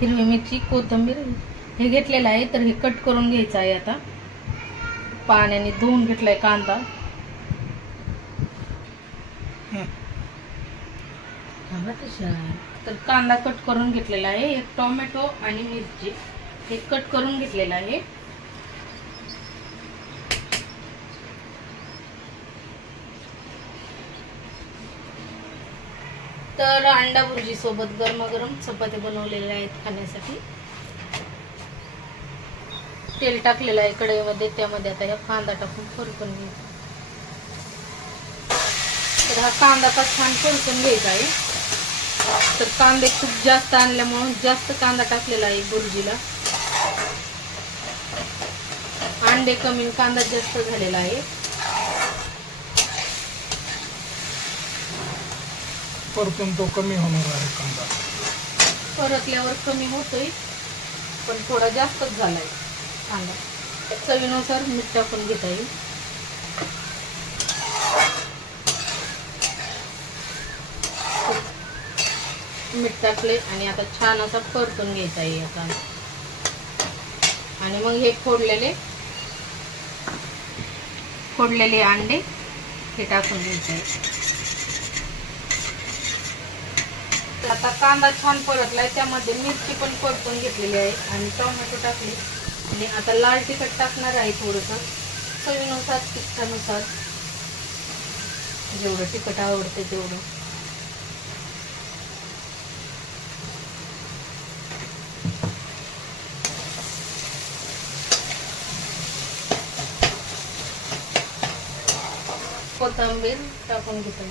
हिरवी मिरची कोथिंबीर हे घेतलेलं आहे तर हे कट करून घ्यायचं आहे आता. पाण्याने धुवून घेतलाय कांदा. तर कांदा कट करून घेतलेला आहे एक टोमॅटो आणि मिरची. हे कट करून घेतलेलं आहे. तर अंडा भुर्जी सोबत गरमागरम चपात्या बनवलेल्या आहेत खाण्यासाठी. तेल टाकलेलं आहे कढईमध्ये त्यामध्ये आता या कांदा टाकून फरकून घ्यायचा तर हा कांदा का छान फरकून घ्यायचा आहे. तर कांदे खूप जास्त आणल्यामुळं जास्त कांदा टाकलेला आहे भुर्जीला. अंडे कमी कांदा जास्त झालेला आहे. परतून तो कमी होणार आहे कांदा. परतल्यावर कमी होतोय पण थोडा जास्तच झालाय कांदा. चवीनुसार मीठ टाकून घेता येईल. मीठ टाकले आणि आता छान असा परतून घ्यायचा आहे आता आणि मग हे फोडलेले फोडलेले अंडे हे टाकून घ्यायचे आहे आता कांदा छान परतलाय त्यामध्ये मिरची पण परतून घेतलेली आहे आणि टोमॅटो टाकले. आणि आता लाल तिखट टाकणार आहे थोडंसं. चवीनुसार तिखटानुसार. जेवढं तिखट आवडते तेवढं. कोथंबीर टाकून घेतली.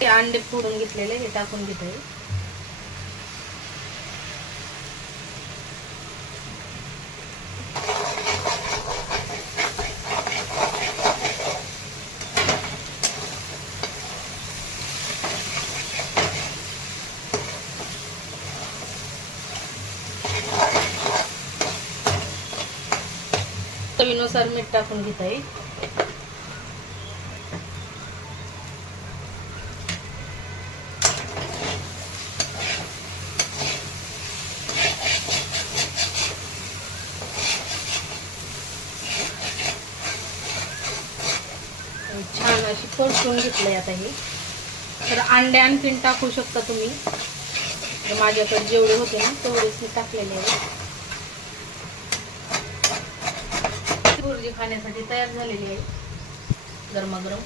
हे अंडे फोडून घेतलेले हे टाकून घेतोय चवीनुसार मीठ टाकून घेत. आहे छान अशी परतून घेतलंय आता हे. तर अंडे आणखीन टाकू शकता तुम्ही. तर माझ्याकडे जेवढे होते ना तेवढेच मी टाकलेले आहे भुर्जी खाण्यासाठी तयार झालेली आहे. गरमागरम.